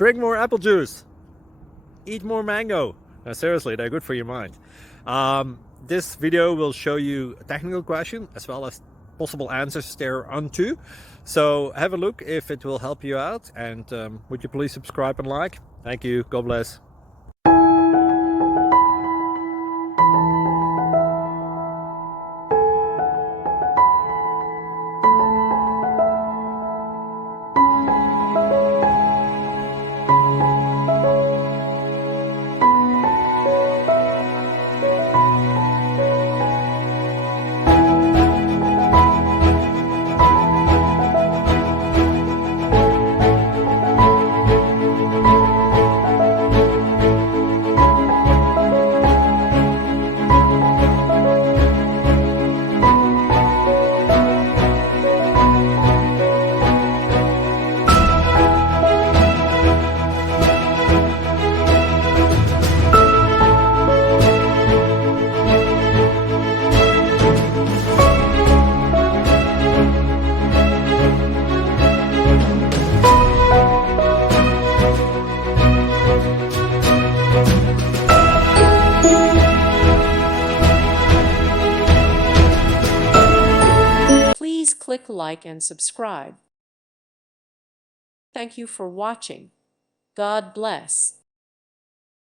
Drink more apple juice. Eat more mango. No, seriously, they're good for your mind. This video will show you a technical question as well as possible answers thereunto. So have a look if it will help you out, and would you please subscribe and like? Thank you. God bless. Please click like and subscribe. Thank you for watching. God bless.